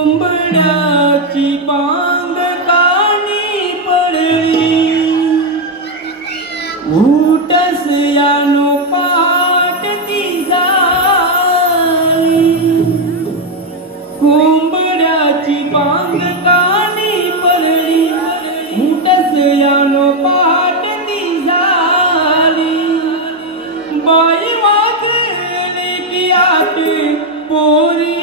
कोंबड्याची पांग कानी पडली उठस यानो पाट ती झाली कोंबड्याची पांग कानी पडली उठस यानो पाट ती झाली बाई वागले की आट पोरी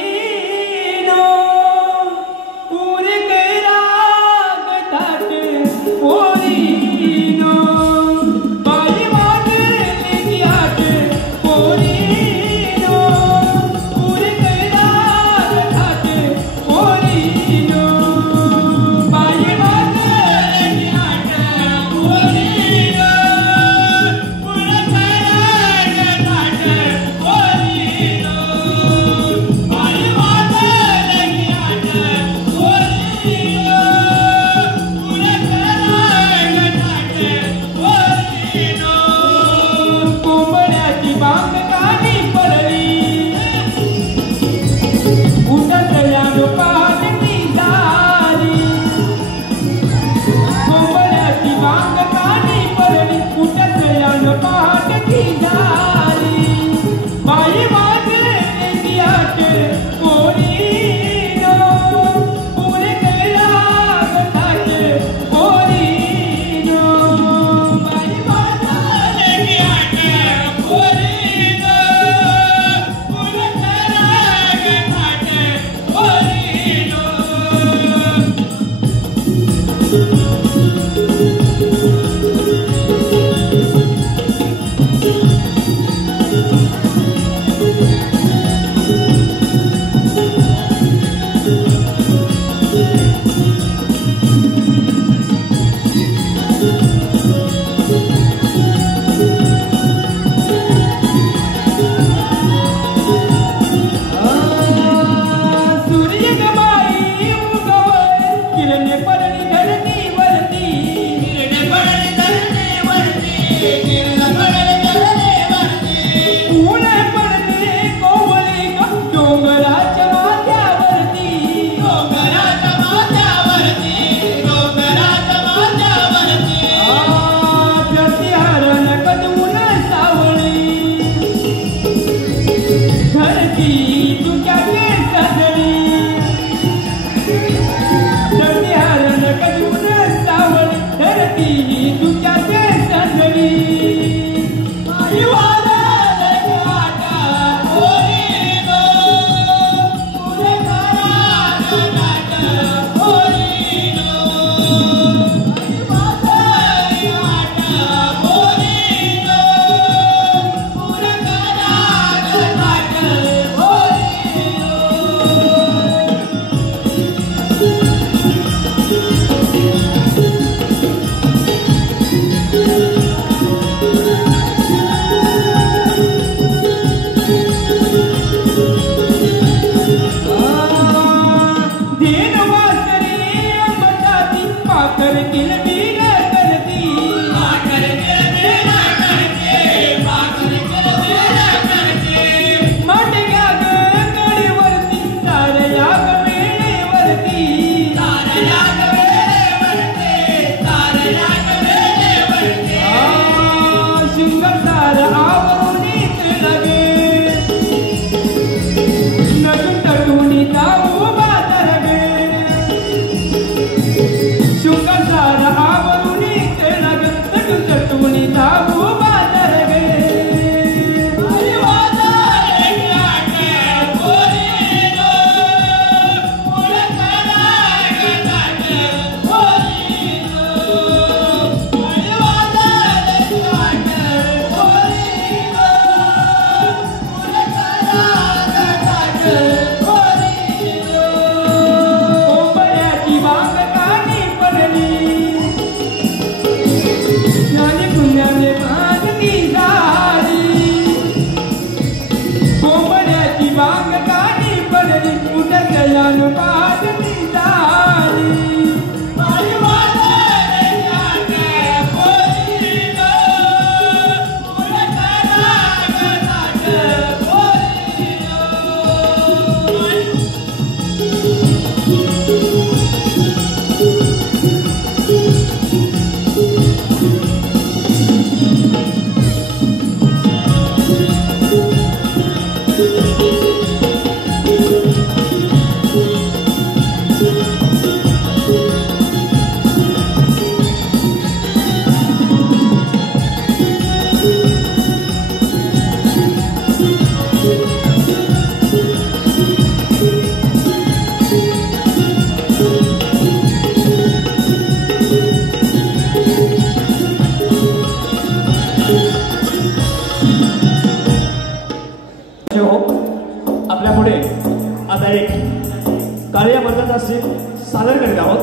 कालिया मर्दाचा सीन सादर करीत आहोत.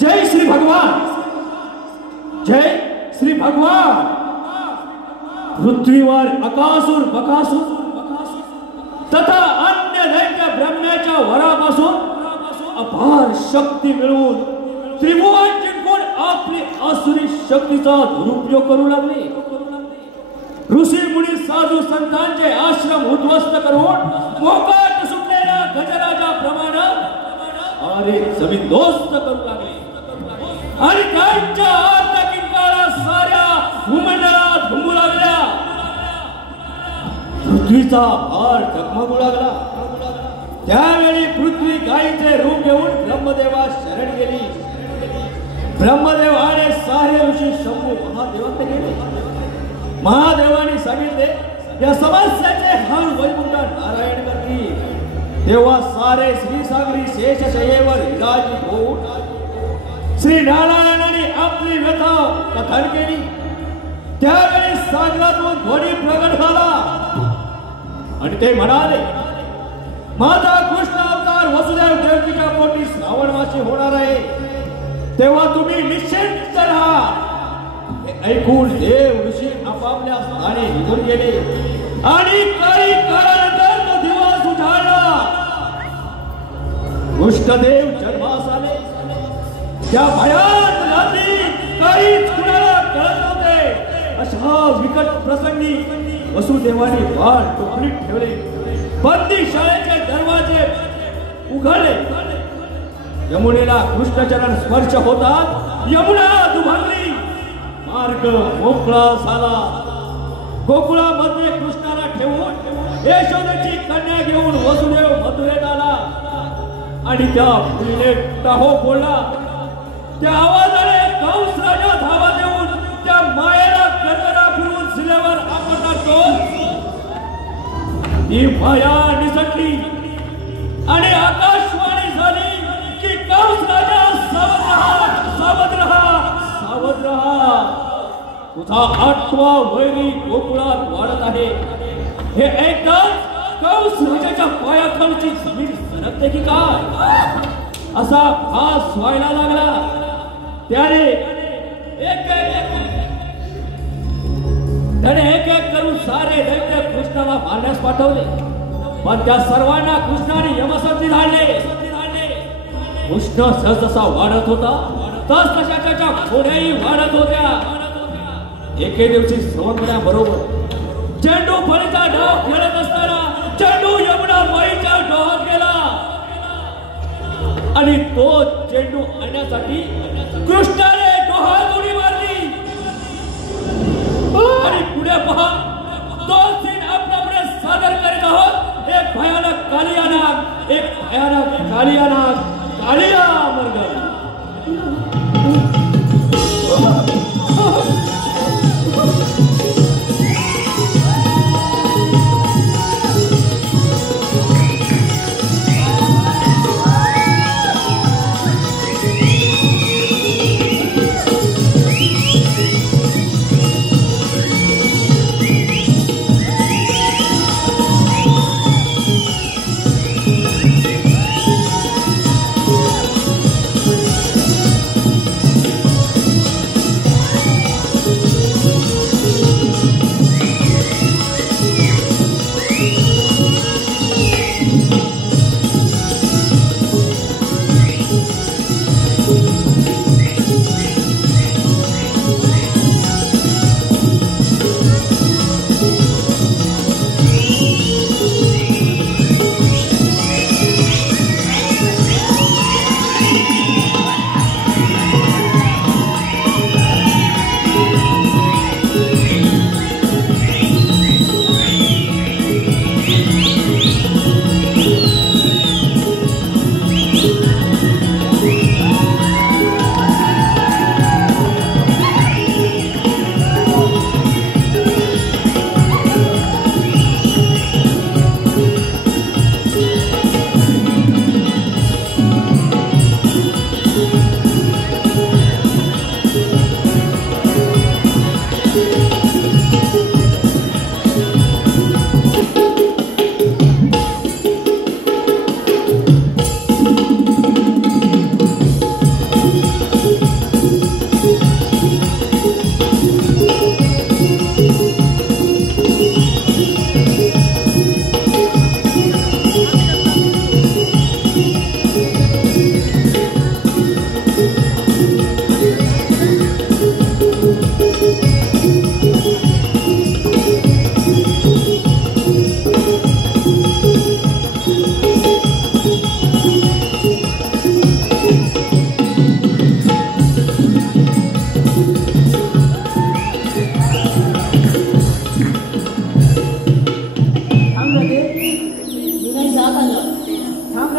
जय श्री भगवान, जय श्री भगवान. पृथ्वीवर अकासुर बकासूर तथा अन्य दैत्य ब्रह्म्याच्या वरापासून अपार शक्ती मिळवून त्रिभुवन जिंकून आपली आसुरी शक्तीचा दुरुपयोग करू लागले. ऋषी मुनी साधू संतांचे आश्रम उद्ध्वस्त करून मोकाट सुटलेल्या गजराच्या प्रमाणे अरे जमीन दोस्त करू लागले आणि त्यांच्या आर्तकिंकाळा साऱ्या भूमंडळात घुमू लागल्या. पृथ्वीचा भार डगमगू लागला. त्यावेळी पृथ्वी गायीचे रूप घेऊन ब्रह्मदेवा शरण गेली. ब्रह्मदेव आणि सारे ऋषी शंभू महादेवांत गेले. महादेवाने सांगितले या समस्याचे हर वैकुंठ नारायण करतील. तेव्हा सारे श्रीसागरी शेषशय्येवर विराजित होऊन श्री नारायणाने आपली व्यथा कथन केली. त्यावेळी सागरातून ध्वनी प्रगट झाला आणि ते म्हणाले, माझा कृष्ण अवतार वसुदेव देवकीच्या पोटी श्रावण मासी होणार आहे, तेव्हा तुम्ही निश्चिंत राहा. ऐकून देव ऋषी आपापल्या स्थानी निघून गेले आणि काही काळानंतर तो दिवस उजाडला. कृष्णदेव जन्मास आले. त्या भयान रात्री काहीच कुणाला कळत नव्हते. अशा विकट प्रसंगी वसुदेवाने वाट टोपलीत ठेवले. बंदी शाळेचे दरवाजे उघडले. यमुनेला कृष्णचरण स्पर्श होतात यमुना दुभागली. मार्ग मोकळा झाला. गोकुळामध्ये कृष्णाला ठेवून यशोदेची कन्या घेऊन वसुदेव मथुरेत आला आणि त्या मुलीने टाहो बोलला. त्या आवाजाने कंस राजा धावा देऊन त्या मायेला गर्दना फिरवून शिलेवर आपटतो. ती माया निसटली आणि आकाशवाणी झाली की कंस राजा सावध रहा, सावध रहा, सावध रहा. तुझा 8वा वैरी गोकुळात वाढत आहे. हे ऐकताच कंस राजाच्या पायाखालची जमीन सरकते की काय असा खास व्हायला लागला. त्याने एक एक करून सारे दैत्य कृष्णाला मारण्यास पाठवले. पण त्या सर्वांना कृष्णाने यमसंधी धाडले. कृष्ण सहसा वाढत होता तस तशा त्याच्या घोड्याही वाढत होत्या. एके दिवशी श्रवण बरोबर चेंडू फळीचा डाव खेळत असताना चेंडू यमुना माईच्या डोहात गेला आणि तो चेंडू आणण्यासाठी कृष्णाने डोहात उडी मारली. आणि पुढे पहा, दोन सीन आपल्यापुढे सादर करीत आहोत. एक भयानक कालिया नाग, एक भयानक कालिया नाग, कालिया मर्ग.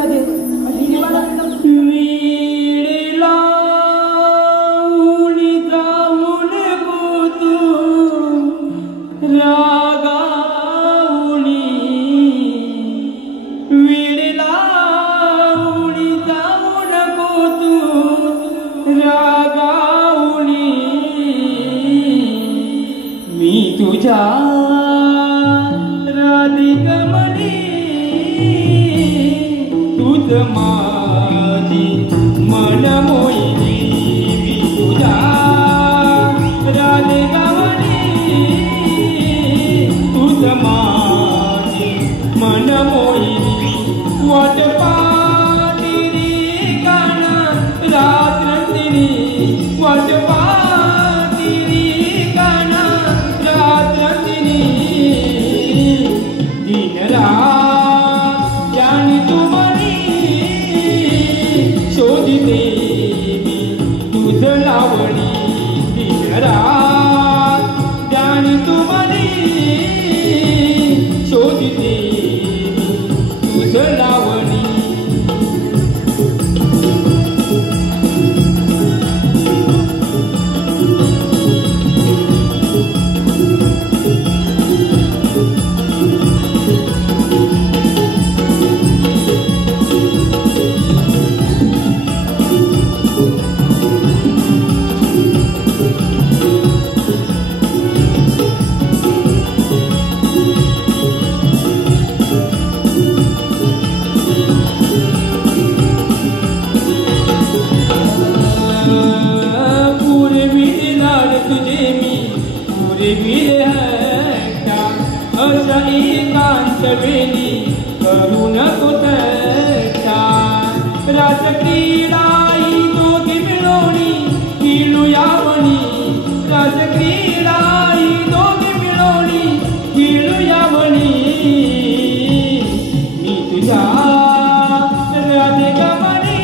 राधे अशी मला वीणेला उणी जाऊन तू रागावणी वीणेला उणी जाऊन तू रागावणी मी तुझ्या राधिकमणी तुझ माझी मन मोहिनी मी तुझ्या राधिकमणी तुझ माझी मन मोहिनी वाट पाहती काना रात्रंदिनी वाट पाहती काना रात्रंदिनी दिन रात जानी तुम्हारी शोधते मी तुझ लावणी दिन रात जानी तुम्हारी शोधते मी तुझ लावणी वेली करू नको रासक्रीडा ही दोघे मिळवणी खेळू यावणी रासक्रीडा ही दोघे मिळवणी खेळू यावणी मी तुझ्या राधिकमणी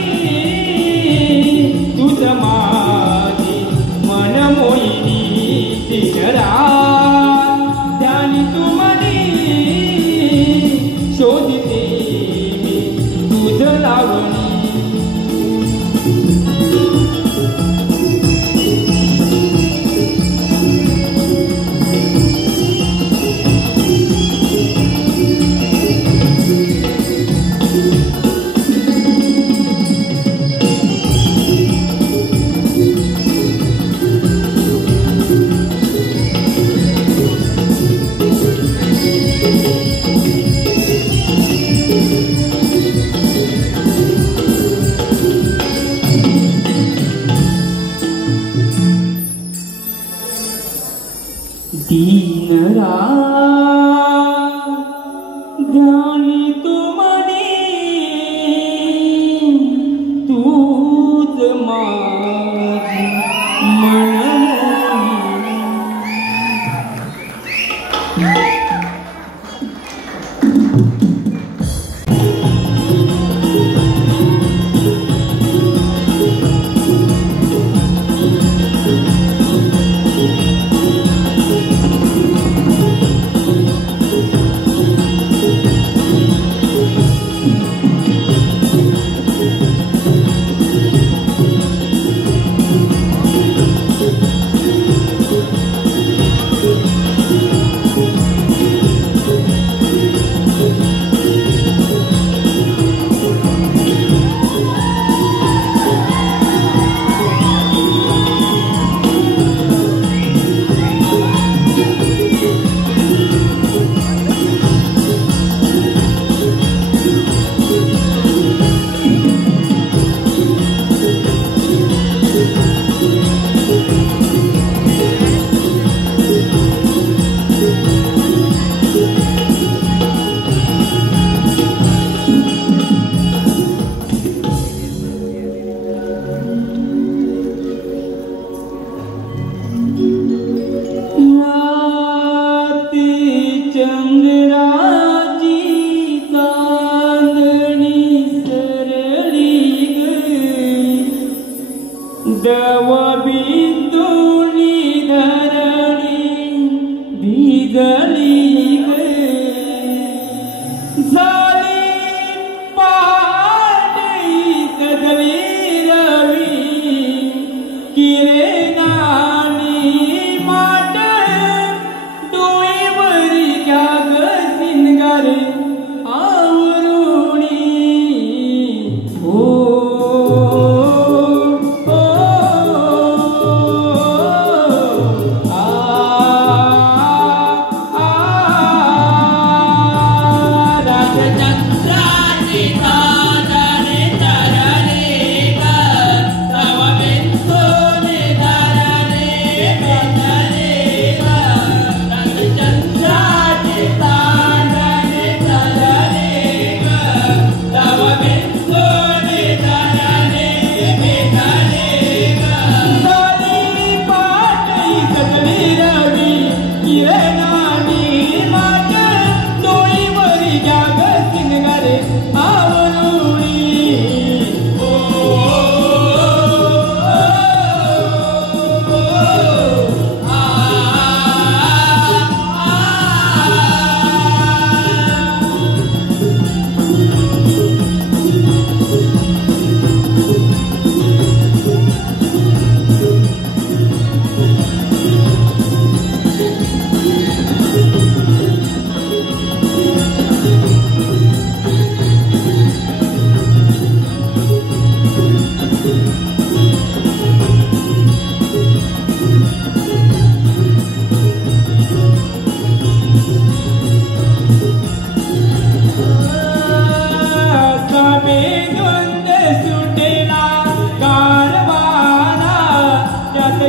तुझ माझी मन मोहिनी दिन रात ध्यानी तुम्हारी शोधते मी तुझ लावणी दिन रात ध्यानी तुम्हारी तूच माझी मन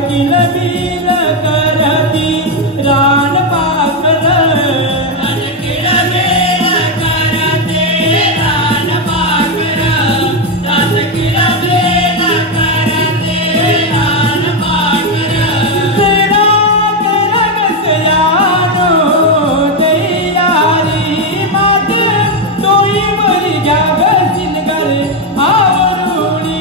किल बिल करती रान पाखर किल बिल करते रान पाखर किल बिल करते रान पाखर तेरा करगसयानो तैयारी मात तोई मरी जागसिन कर आवरुणी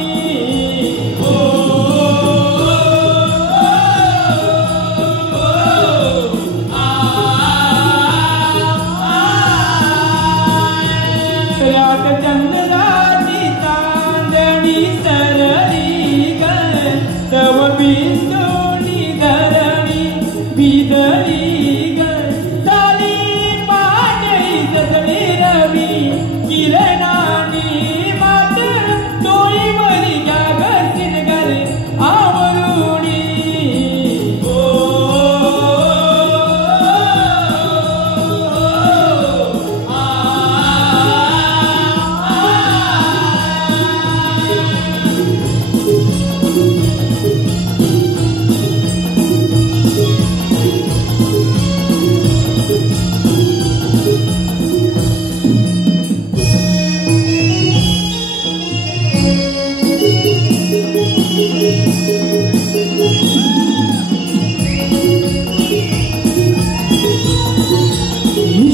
चंद्राची चांदणी सरली ग तव बिंदोणी धरणी बिदली ग साली पाणी सजली रवी किरणानी मात तोई मरी जागसिन घर आवरुणी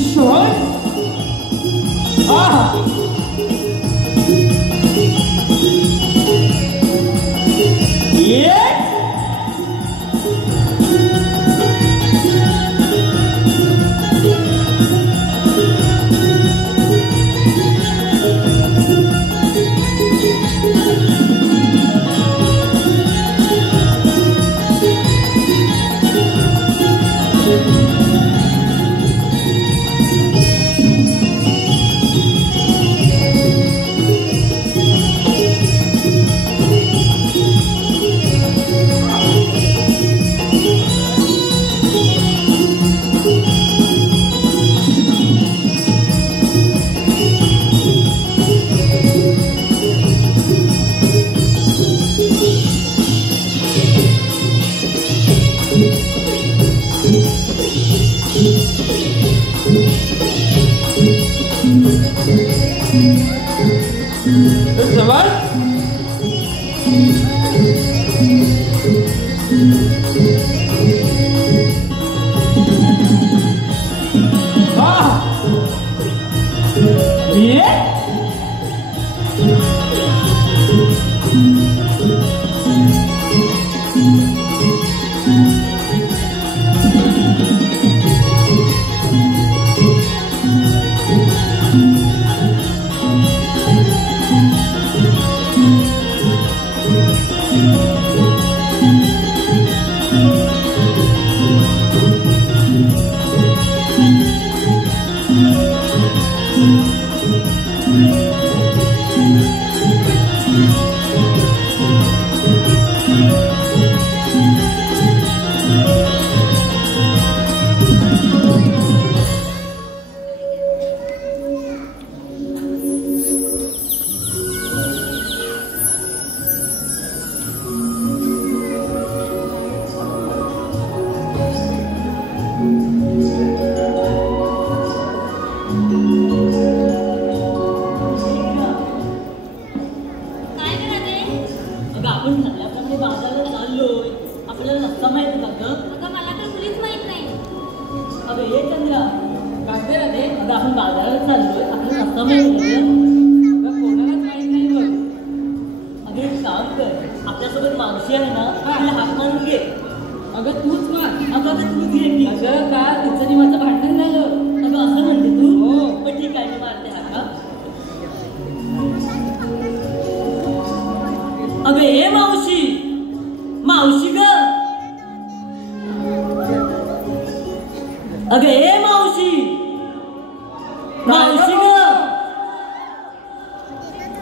सवाल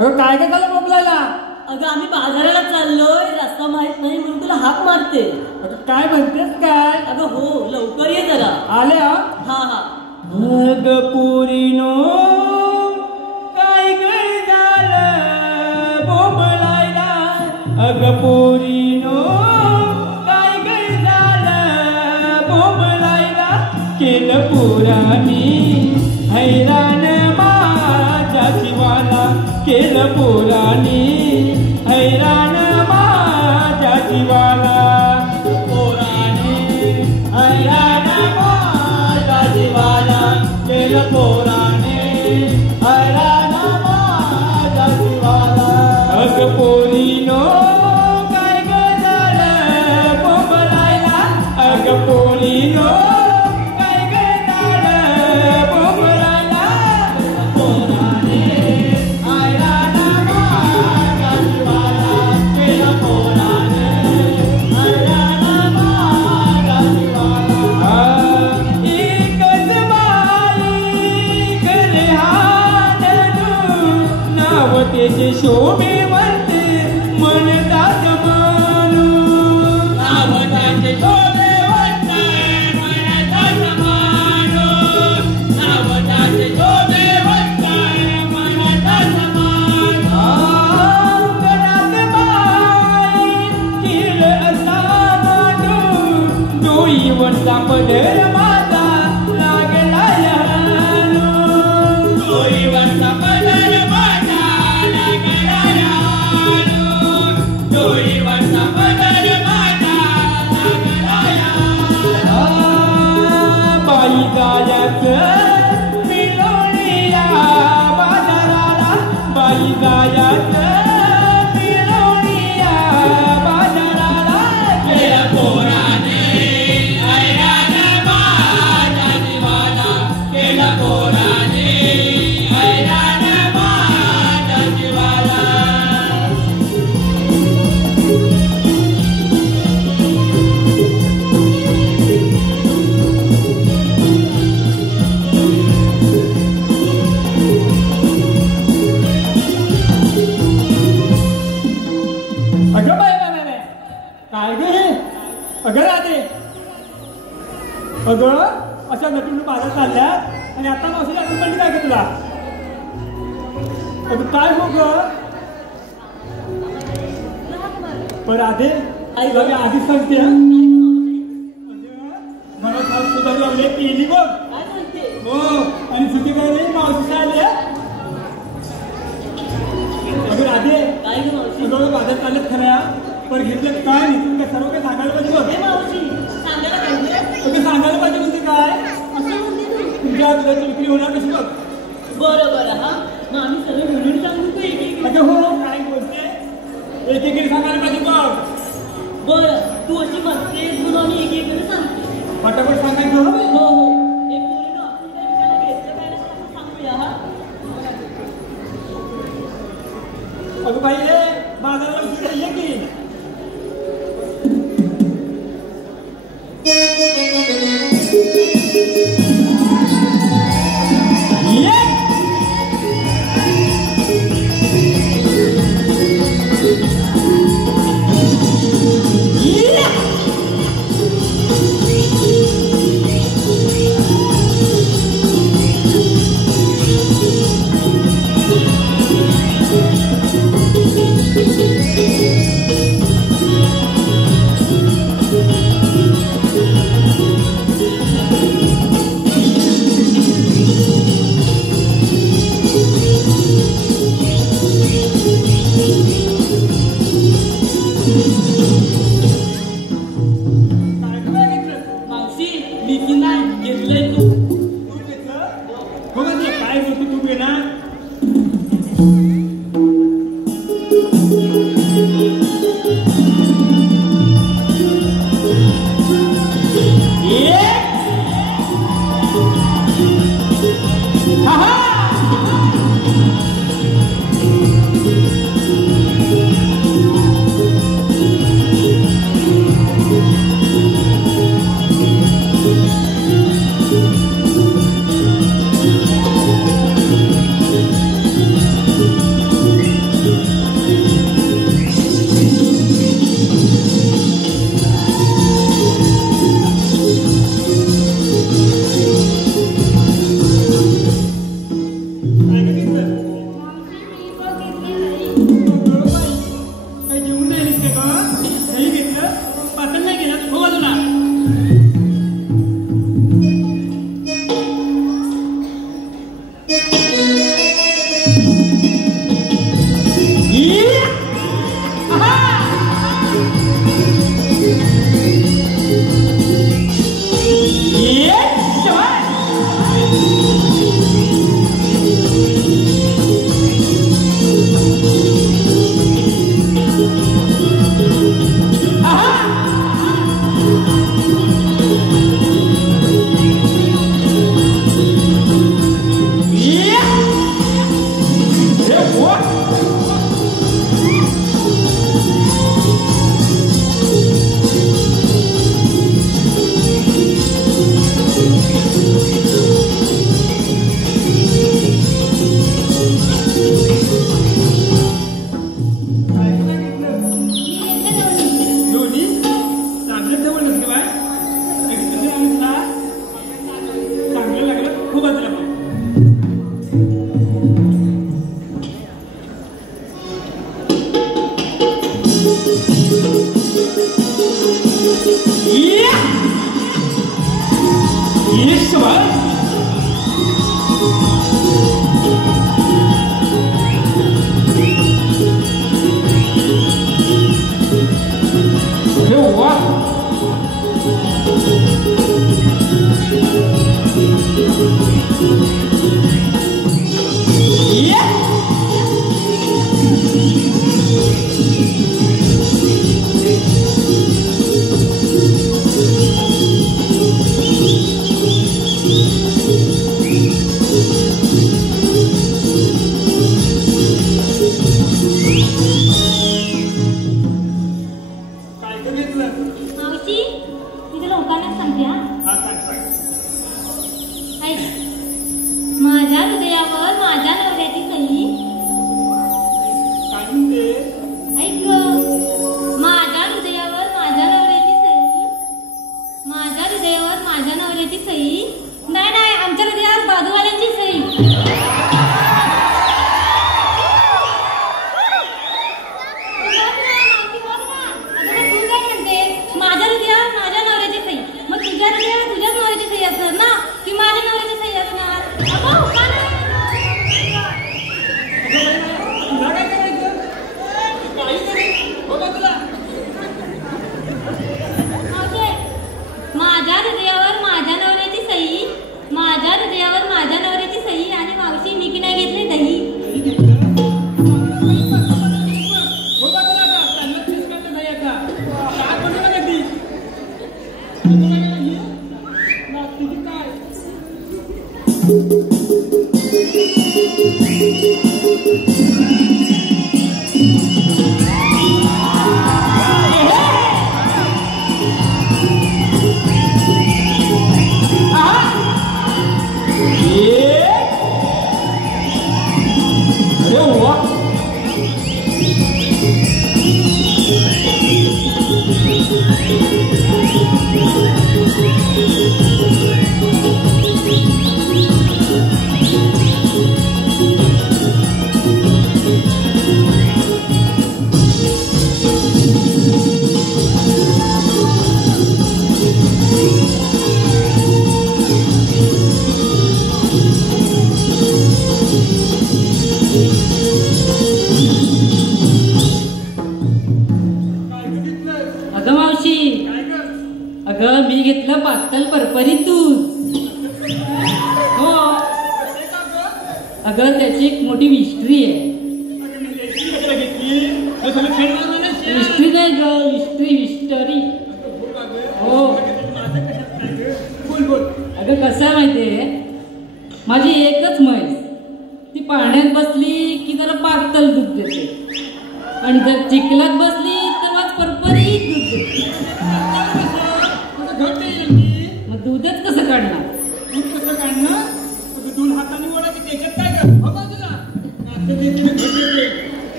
काय काय झालं बोबलायला? अगं आम्ही बाजाराला चाललोय, रस्ता माहित नाही म्हणून तुला हाक मारते. काय म्हणतेस काय? अगं हो, लवकर ये जरा. आले हा. हा हा. अग पुरीनो काय काय झालं बोबलायला? अग पुरीनो काय केलं पोरानी हैराण माझ्या जीवाला केलं पोरानी हैराण माझ्या जीवाला पोरानी हैराण माझ्या जीवाला केलं पोरानी हैराण माझ्या जीवाला अग पोरीनो काय ग झालं बोंबलायला अग पोरीनो काय ग झालं बोंबलायला पोरानी हैराण माझ्या जीवाला केलं पोरानी हैराण माझ्या जीवाला एकच बाई घरी नाव त्याचे शोभेवंते म्हणतात म्हणून नाव त्याचे शोभेवंते म्हणतात म्हणून नाव त्याचे शोभेवंते म्हणतात म्हणून अंगणात बाई किर असा मांडून डोईवरचा पदर माझा लागला यानून डोईवरचा पदर बाई गायाचं मिळवणीया बाजाराला बाई गायाचं मिळवणीया बाजाराला केलं पोराने हैराण माझ्या जीवाला केलं पोराने हैराण माझ्या जीवाला अगं बाय बाय काय ग हे अगं राधे अगं अशा नटून बाजार चालल्या आणि आता मावशी आठवण पडली काय ग तुला अगं काय हो ग पण राधे आई मी आधीच सांगते मला सास सुधार लावले पेली बघ काय म्हणते हो आणि सुट्टी काय नाही मावशी आले अगं राधे काय ग मावशी सगळं बाजार चालत खरं पण घेतलं काय नाही का सर्व काही सांगायला पाहिजे बघ हे मावशी सांगायला पाहिजे तुम्ही सांगायला पाहिजे म्हणजे काय असं म्हणते तू तुमच्या दुधाची विक्री होणार कशी बघ बरं बरं हा मग आम्ही सगळे मिळून सांगू का एक अगं हो काय बोलते एकेकीने सांगायला पाहिजे बघ बरं तू अशी म्हणतेस म्हणून आम्ही एकीकडे सांगते पटापट सांगायचं हो हो हो एक मुलीनं आपण त्या विषयाला घेतलं काय नाही आपण सांगूया हा अगं बाई ये बाजाराला उशिरा ये की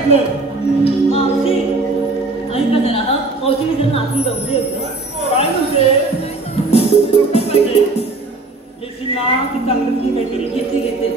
घेतलं घेतलं मावशी ऐका जरा हा मावशीने जर नाचून दमली होतं काय म्हणते डोक्यात काय घे? येशील ना की चांगलं की काहीतरी घेते घेते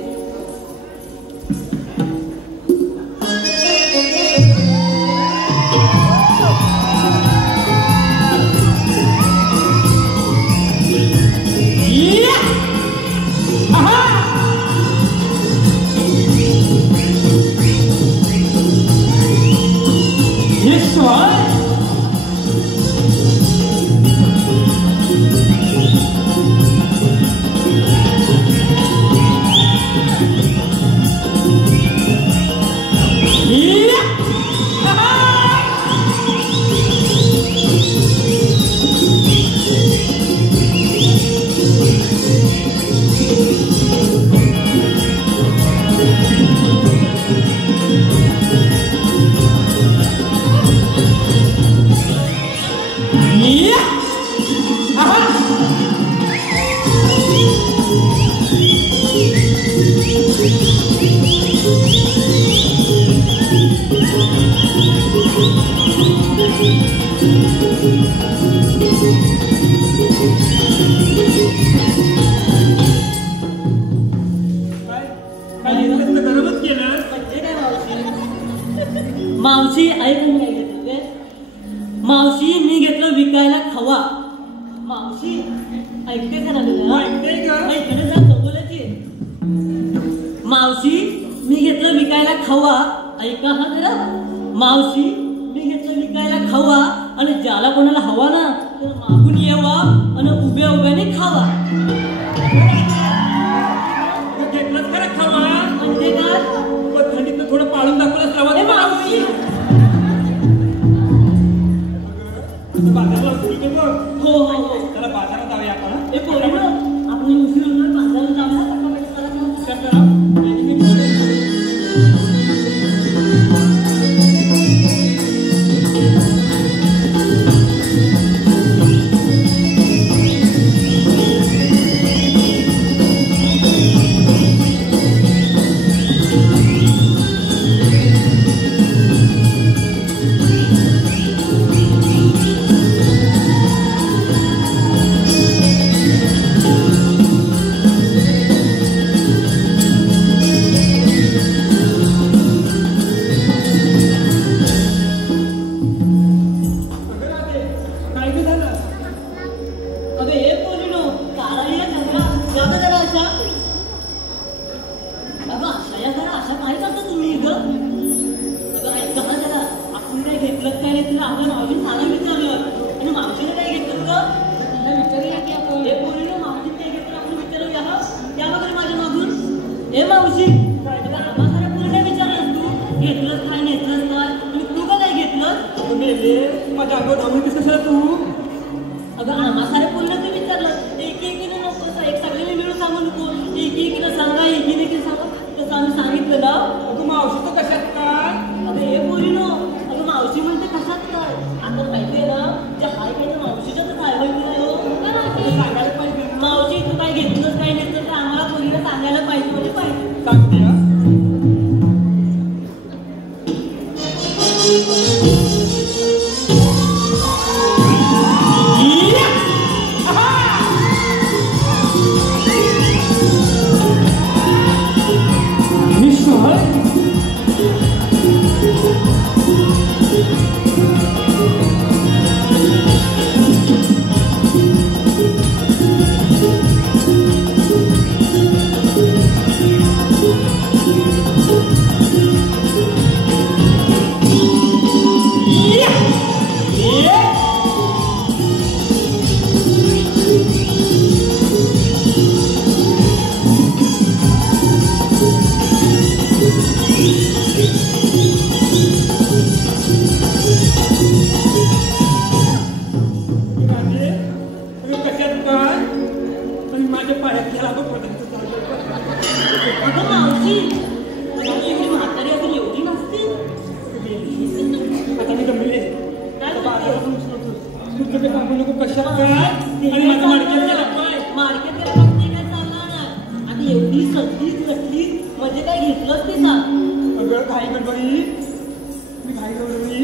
मावशी ऐकून काय घेतलं मावशी मी घेतलं विकायला खवा मावशी ऐकते का ना ऐकते जा बोलायची मावशी मी घेतलं विकायला खवा ऐका हा जरा मावशी मी घेतलं विकायला खवा आणि ज्याला कोणाला हवा ना तर मागून येवा आणि उभ्या उभ्याने खावा घेतलंच खरं खावा म्हणजे काय थंडीत थोडं पाळून दाखवलंच लावा मावशी बाजाराला बोलतो मग हो हो हो त्याला बाजारात जाऊया आपण हे पोरी ना आपण उशीर होणार बाजारात जाऊया माझ्या अंगावर धावून कशाला तू अगं आम्हा सारे बोललं ते विचारलं एकीने नको एक सगळ्यांनी मिळून सांगू नको एकीने सांगा एकीने सांगा तसं आम्ही सांगितलं ना तू मावशी तो कशात काय अगं हे बोली नो अगं मावशी म्हणते कशात काय आता माहितीये ना जे हाय काय मावशीच्या तर काय माहिती नाही सांगायला पाहिजे मावशी तू काय घेतलंच काय नाही तर आम्हाला बोलीला सांगायला पाहिजे म्हणजे पाहिजे सांगते मी घाई गवळी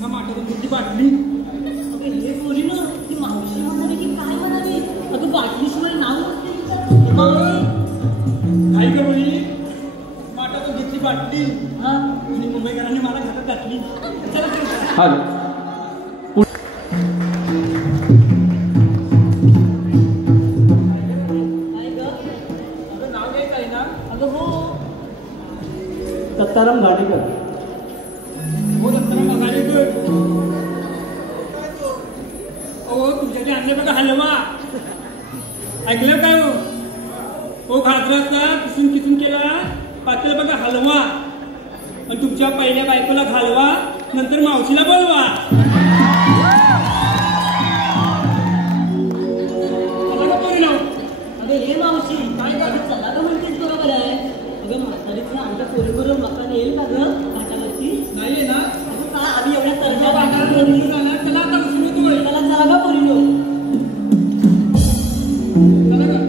का माठातून तुझी बाटली. अगं हे बोली ना ती मावशी म्हणाली की काय म्हणाली. अगं बाटलीशिवाय नाव नसते मावशी. घाई गवळी माठातून तुझी बाटली हा आणि मुंबईकरांनी मला घरात घातली. चला हा काय ग. तुझं नाव काय आहे ना. अगं हो दत्ताराम घाडेकर. हो दत्ताराम घाडेकर. अहो तुमच्याकडे आणले बघा हलवा. ऐकलं काय हो. हो घागराचा किसून किसून केला पातेला बघा हलवा. आणि तुमच्या पहिल्या बायकोला घालवा नंतर मावशीला बोलवा. अगं हे मावशी काय अगं चला का म्हणतेस बरोबर आहे. अगं म्हातारीचं आमच्या पोरीबरोबर मकान येईल का गं घाटावरती. नाहीये ना. अगं का आम्ही एवढ्या तरच्या बागाला बागाला बोलून जाणार. चला आता बसून येतो वय. त्याला चला का पोरीनो. चला का.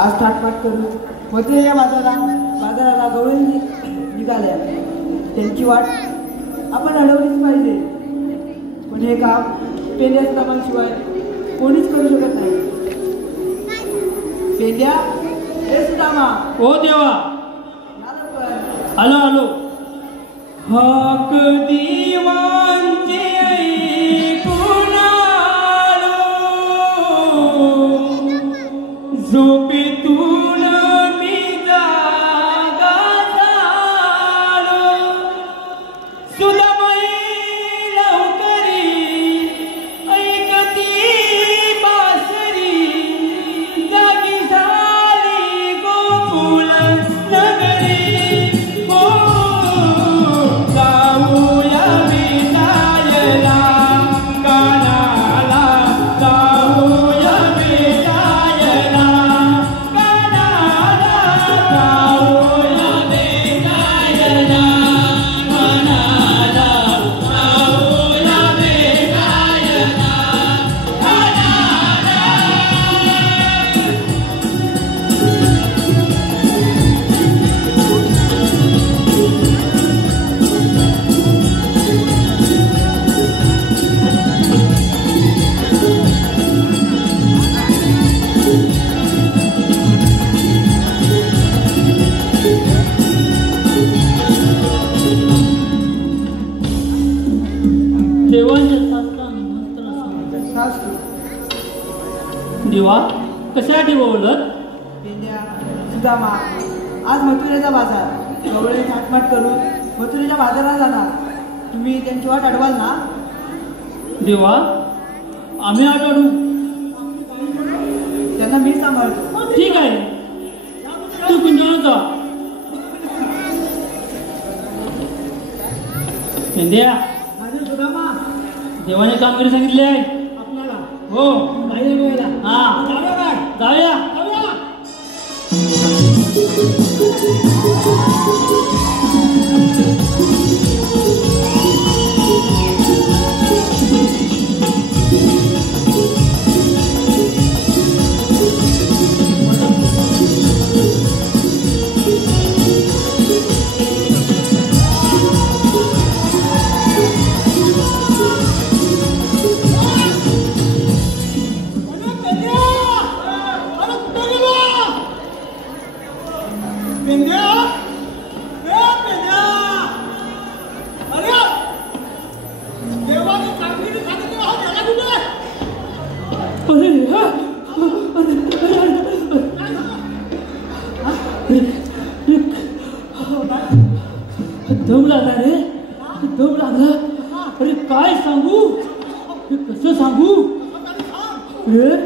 आज थाटमाट करू होते या बाजाराला गवळी निघाल्या. त्यांची वाट आपण अडवलीच पाहिजे. पण हे काम पेंड्या सुदामाशिवाय कोणीच करू शकत नाही. पेंड्या, हे सुदामा, ओ देवा, या लवकर. आलो आलो. हाक दिवांचे ऐकून आलो, झोपेतून मी जागा झालो. सुदामाई लवकरी ऐकती बासरी, जागी झाली गोकुळ नगरी. हो जाऊया भेटायला कानाला, जाऊया भेटायला कानाला, जाऊया भेटायला कानाला, जाऊया भेटायला कानाला. देवांच्या शास्त्रात मंत्र सांगतात. सासू, देवा, कशासाठी बोलत? पेंड्या, सुदामा, आज मथुरेचा बाजार. गवळे थाटमाट करून मथुरेच्या बाजारात जाणार. तुम्ही त्यांची वाट अडवाल ना? देवा, आम्ही आढळू. त्यांना मी सांभाळतो. ठीक आहे, तू कुंजवून जा. पेंड्या, माझे सुदामा, देवाने कामगिरी सांगितली आहे. आपल्याला हो, बाहेर गोयला हा, जाऊया. दम लागला रे, दम लागला. अरे काय सांगू, कसं सांगू रे?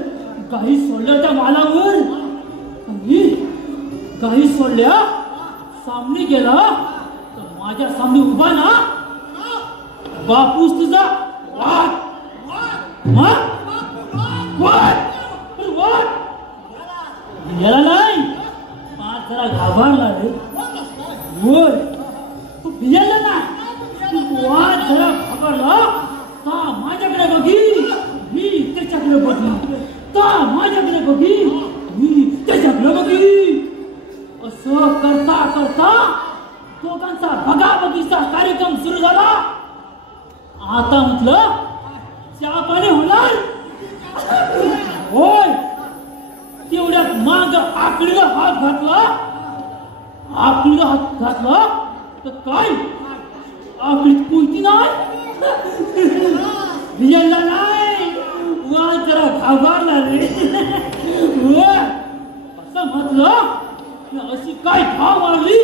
काही सोडलं त्या मालावर, काही सोडल्या. सामने गेला तर माझ्या सामने उभा ना बापूस तुझा वाट गेला नाही. आज जरा घाबरला रे. होय, तू भिजला ना. वाट जरा घाबरला. ता माझ्याकडे बघी, मी त्याच्याकडे बघी. ता माझ्याकडे बघी, मी त्याच्याकडे बघी. असं करता करता दोघांचा बघाबघीचा कार्यक्रम सुरू झाला. आता म्हटलं चहा पाणी होणार. होय, तेवढ्यात माग आकडीला हात घातला. आकडीला हात घातला तर काय, आकडीत पुरती नाही. भिजला नाही. वा जरा घाबरला रे. असं म्हटलं, अशी काय धाव मारली,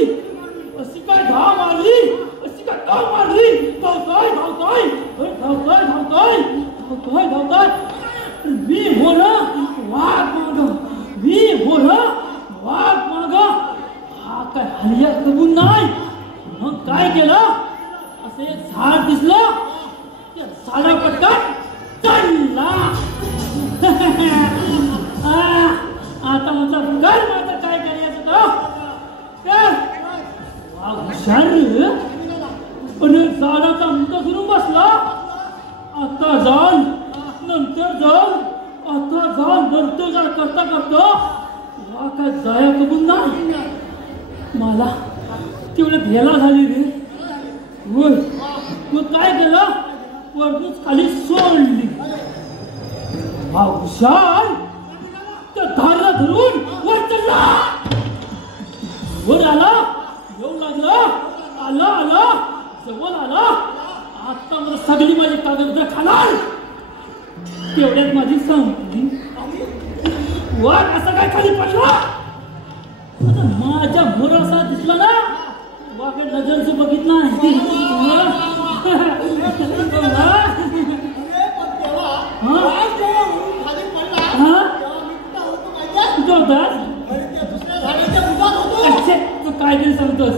अशी काय धाव मारली, अशी काय धाव मारली. धावतोय धावतोय धावतोय धावतोय धावतोय धावतोय. मी मोर वाघ माग, मी मोर वाघ माग. हा काय हल्ल्या कबूल नाही. मग काय केलं, असं एक झाड दिसलं, त्या झाडा पटकन चढला. आता माझा कर, माझं काय करायचं तर हुशार पण झाडाचा अंत करून बसला. आता जाण नंतर जाण, आता जाण नंतर जाण करता करता वा काय जाया कबूल नाही. मला तेवढं भेला झाली रे. होय, मग काय केलं, वरतीच खाली सोडली. हा हुशार त्या धारला धरून वर चढला. वर आला, येऊ लागला, आला आला, जवळ आला. आता मला सगळी माझी कागद खाणार. तेवढ्यात माझी संपली. वाघ असा काय खाली पडला. आता माझ्या मोर असा दिसला ना, वाघ नजरचं बघितलं नाही. तू काय तरी सांगतोस.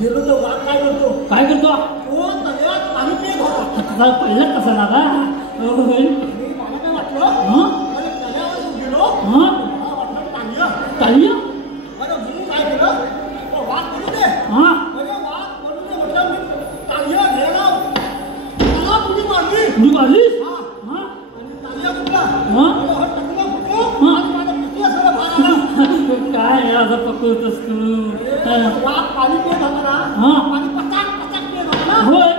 गेलो तर वाघ काय करतो? काय करतो? तो तळ्यात पाणी पित होता. पहिला कसा लागा. मला काय वाटलं, अरे तळ्यावर गेलो, मला वाटलं तांग्या. तांग्या? अरे म्हणून काय केलं, तो वाघ पडू दे. अरे वाघ पडू दे म्हटलं, मी तांग्या घ्यायला मला तुझी मारली. मी मारलीस? आणि तांग्या कुठला टकला फुटलो आणि माझा पिठी असं बाहेर आला. काय असं पकडतोस तू? वाघ पाणी पित होता ना, पाणी पचाक पचाक पित होता ना. होय.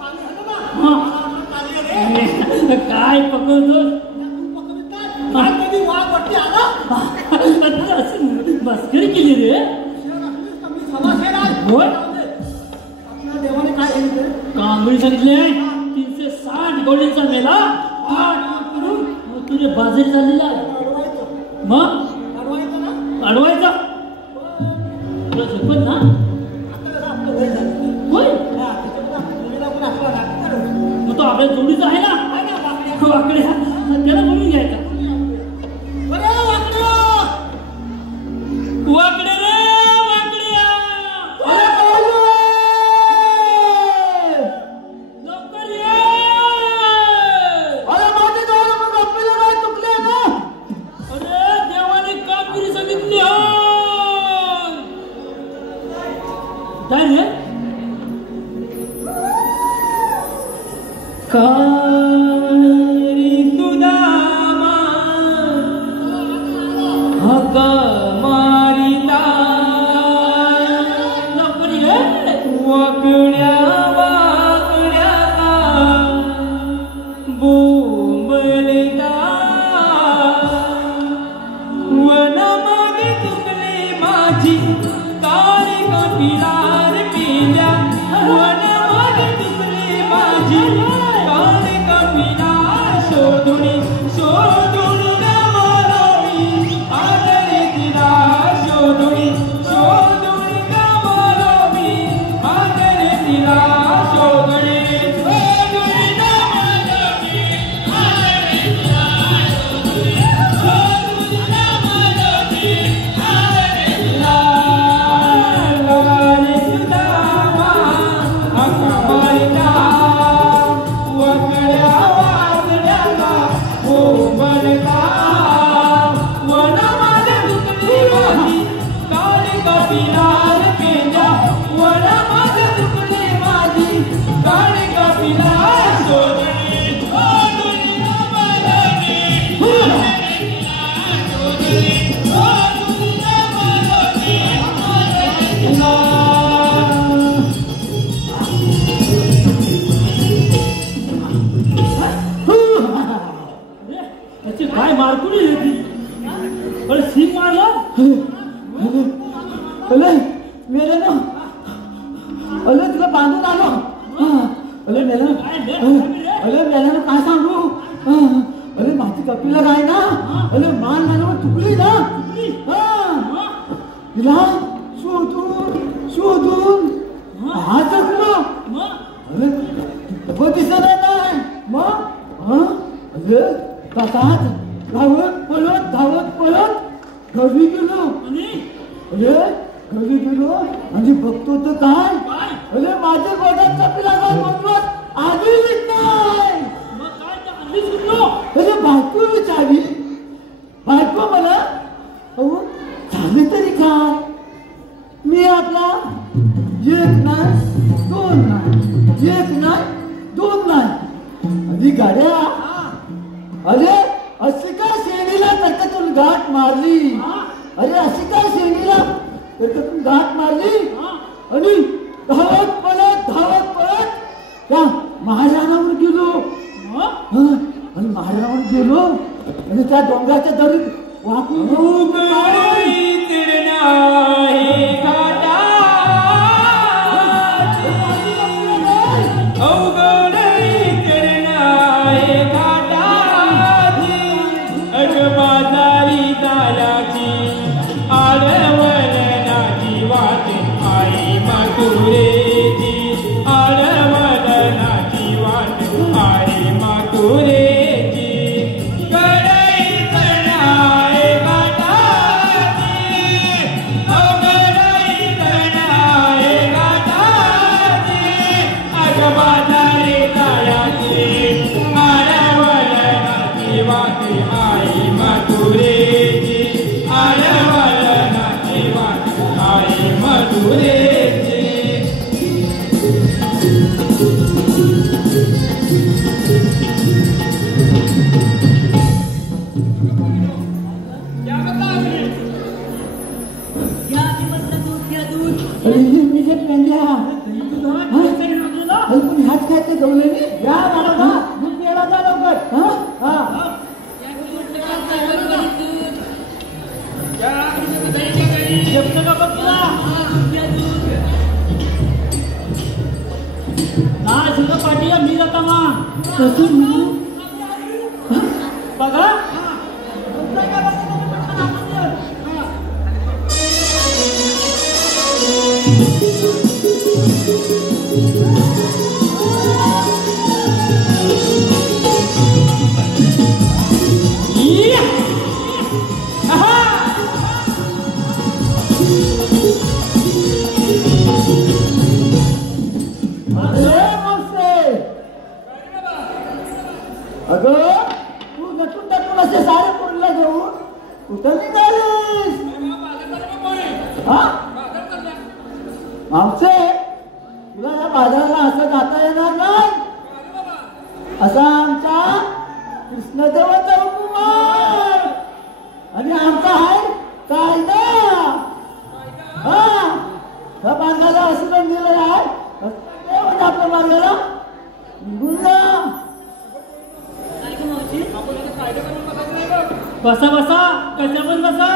पाणी होतं ना, तांग्या रे. काय पकडतोस? काय कधी वाघ वरती आला. मस्करी केली रे. होय. आपल्या देवाने काय सांगितलं? कांबळी सांगितले 360 गोळींचा मेला करून तुझे बाजारी झालेला. मग अडवायचा तुला झोपत ना. होय. मग तो आपल्या जोडीचा आहे ना वाकड्या, त्याला बोलून घ्यायचा. वाकड्या रे वाकड्या, लवकर ये. अरे माझे डोळे मग आपल्याला काय चुकले ना. अरे देवाने कामगिरी सांगितली. काय रे? कारी सुदामा हका मारिता. लवकर ये. वाकड्या वाकड्या बोंबलता. वनामागे चुकली माझी काळी कपिलार पिल्या. वनामागे चुकली माझी काळी कपिलार. शोधून शोधून गमावली आदरी तिला. शोधून शोधून गमावली आदरी तिला. शोधून शोधून गमावली आदरी तिला. शोधून गमावली आदरी तिला. लगाने सुदामा हका मारिता. वाकड्या वाकड्याला बोंबलता. वनामध्ये चुकली माझी काळी कपिलार पेंड्या. वनामध्ये चुकली माझी काळी कपिलार. शोधली शोधली गमावली आदरी तिला. शोधली शोधली गमावली आदरी तिला. त्याची काय मारकुडी होती. पण सीम मारला. अले मेले ना. अले तुला बांधून आलो. अले मेला. अले मेला ना काय सांगू. अले माझी कपिला काय ना. अले मान मला चुकली ना. तिला शोधून शोधून हा चुकलो. अरे तो दिसत नाही. मग अरे तसाच धावत पळत घरी गेलो. अरे घरी गेलो आणि बघतो तर काय. अरे माझ्या गोड्यात कपिला काय म्हणत आलीच नाही. अरे बायको विचारली. बायको मला अहो झाले तरी काय. मी आपला एक नाही दोन नाही, एक नाही दोन नाही. आणि गाड्या अरे अशी काय गाठ मारली. अरे अशी काय शेणीला त्याच्यातून गाठ मारली आणि धावत पळत त्या महाराणावर गेलो. आणि महाराणावर गेलो आणि त्या डोंगराच्या दरीत वाकून बघा आमचे तुला या बाजाराला असं जाता येणार नाही असा आमचा कृष्णदेवाचा हुकूम आहे आणि आमचा आहे कायदा. हा बांधायला असं पण दिलं आहे आपल्या मार्गाला निघून जा. बसा बसा कशा पण बसा.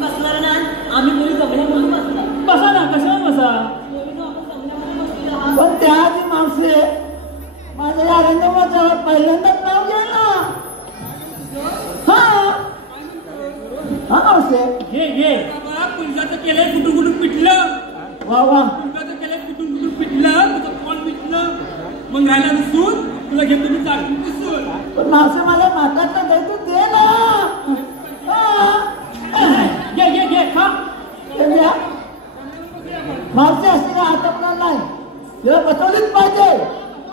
बसणार ना आम्ही मुली कपड्या म्हणून बसणार. बसा ना कशावर बसा. पण त्याआधी मावसे माझ्या या रंगमाच्या पहिल्यांदाच नाव घ्या ना. हा मावसे घे पुलिसाचं केलंय कुठून पिटलं. वा वा पुलिसाचं केलंय कुठून पिटलं तुझं कोण पिटलं मग राहिला दिसून तुला घेतो मी चालून दिसून. पण मावसे मला माताचं दे तू दे ना. घे खा. मावशी असते ना आता नाही तिला बसवलीच पाहिजे.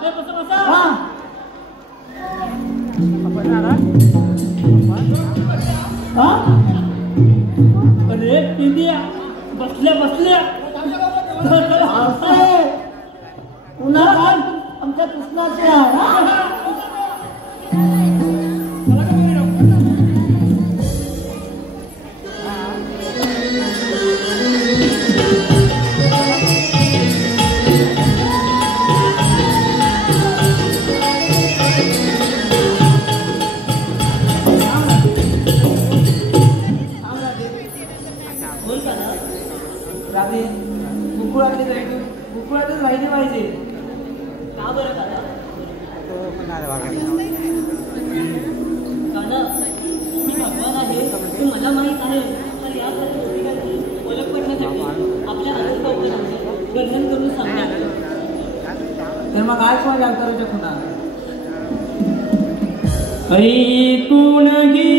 बसा अरे पिंडिया बसल्या पुन्हा काय आमच्या कृष्णाचे आहे. बुकुळातच राहिली पाहिजे. का बरं दादा? मी भगवान आहे हे मला माहीत आहे. तर यासाठी ओळख पडण्यासाठी आपल्या आजूबाजूला वर्णन करून सांगा. तर मग आज पण डॉक्टरच्या खुणा ऐकून घे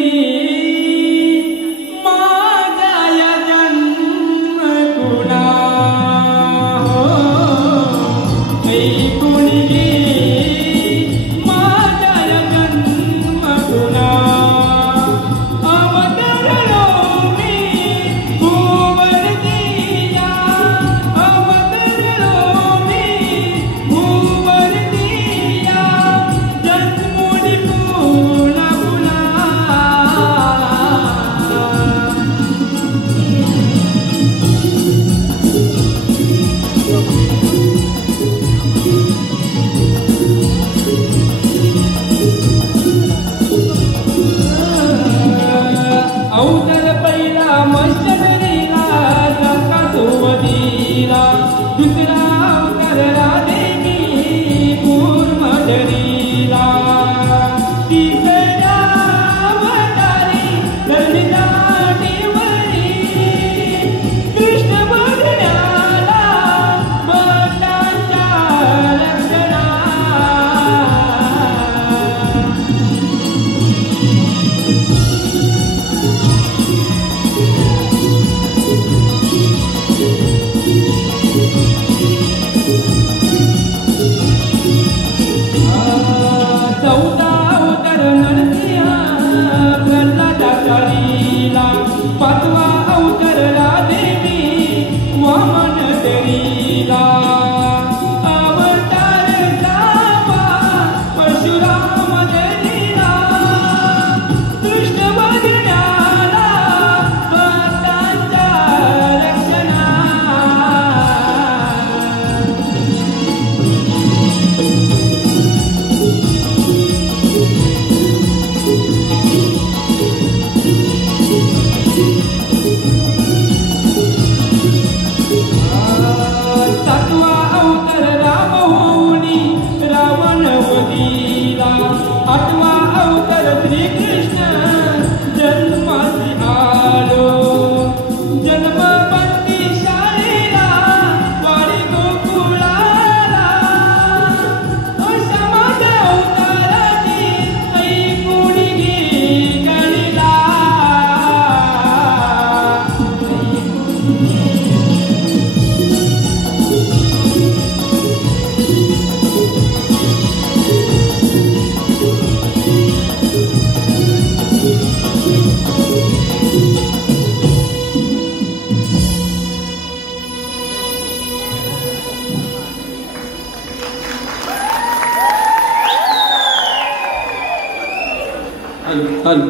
आलो